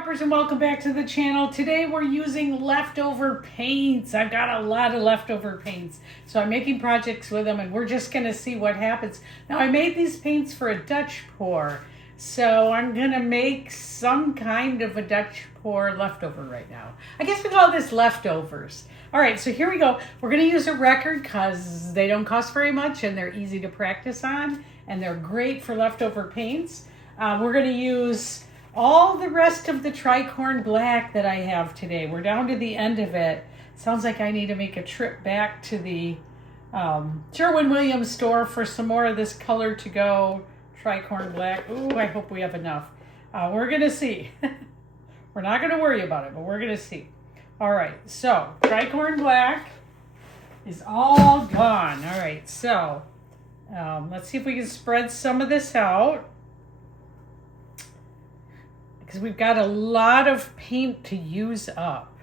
shoppers, and welcome back to the channel. Today we're using leftover paints. I've got a lot of leftover paints, so I'm making projects with them and we're just gonna see what happens. Now I made these paints for a Dutch pour, so I'm gonna make some kind of a Dutch pour leftover right now. I guess we call this leftovers. All right, so here we go. We're gonna use a record because they don't cost very much and they're easy to practice on and they're great for leftover paints. We're gonna use all the rest of the Tricorn Black that I have today. We're down to the end of it. Sounds like I need to make a trip back to the Sherwin-Williams store for some more of this color to go. Tricorn Black. Ooh, I hope we have enough. We're gonna see. We're not gonna worry about it, but we're gonna see. All right, so Tricorn Black is all gone. All right, so let's see if we can spread some of this out, because we've got a lot of paint to use up.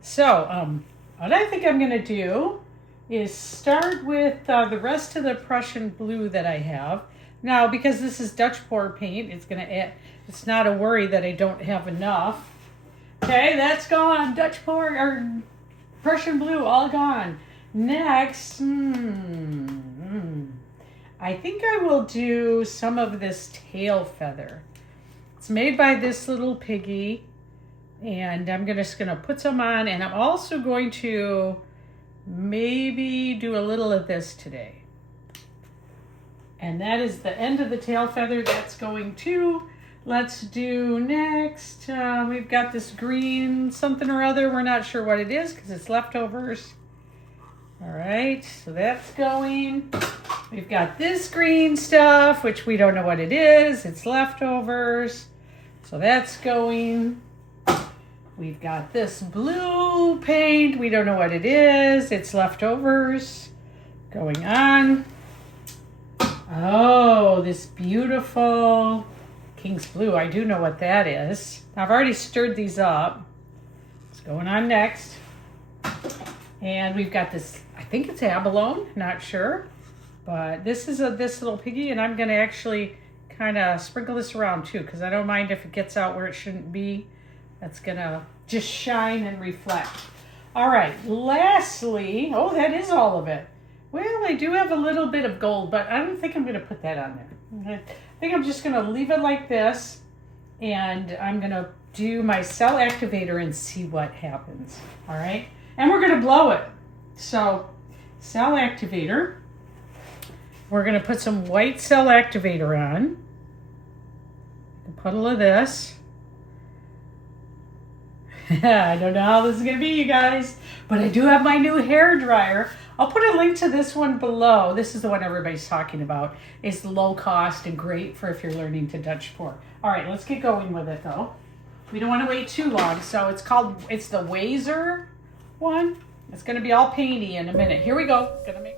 So what I think I'm gonna do is start with the rest of the Prussian Blue that I have. Now, because this is Dutch pour paint, it's not a worry that I don't have enough. Okay, that's gone. Dutch pour, or Prussian Blue, all gone. Next, I think I will do some of this tail feather. It's made by this little piggy, and I'm just gonna put some on, and I'm also going to maybe do a little of this today. And that is the end of the tail feather. That's going too. Let's do next. We've got this green something or other. We're not sure what it is because it's leftovers. All right, so that's going. We've got this green stuff, which we don't know what it is. It's leftovers. So that's going. We've got this blue paint. We don't know what it is. It's leftovers. Going on. Oh, this beautiful King's Blue. I do know what that is. I've already stirred these up. What's going on next? And we've got this, I think it's Abalone, not sure. But this is this little piggy, and I'm gonna actually kind of sprinkle this around too, because I don't mind if it gets out where it shouldn't be. That's gonna just shine and reflect. All right, lastly, oh, that is all of it. Well, I do have a little bit of gold, but I don't think I'm gonna put that on there. I think I'm just gonna leave it like this, and I'm gonna do my cell activator and see what happens, all right? And we're gonna blow it. So, cell activator, we're gonna put some white cell activator on, a puddle of this. I don't know how this is gonna be, you guys, but I do have my new hair dryer. I'll put a link to this one below. This is the one everybody's talking about. It's low cost and great for if you're learning to Dutch pour. All right, let's get going with it though. We don't want to wait too long. So it's the Wazer One. It's gonna be all painty in a minute. Here we go. Gonna make.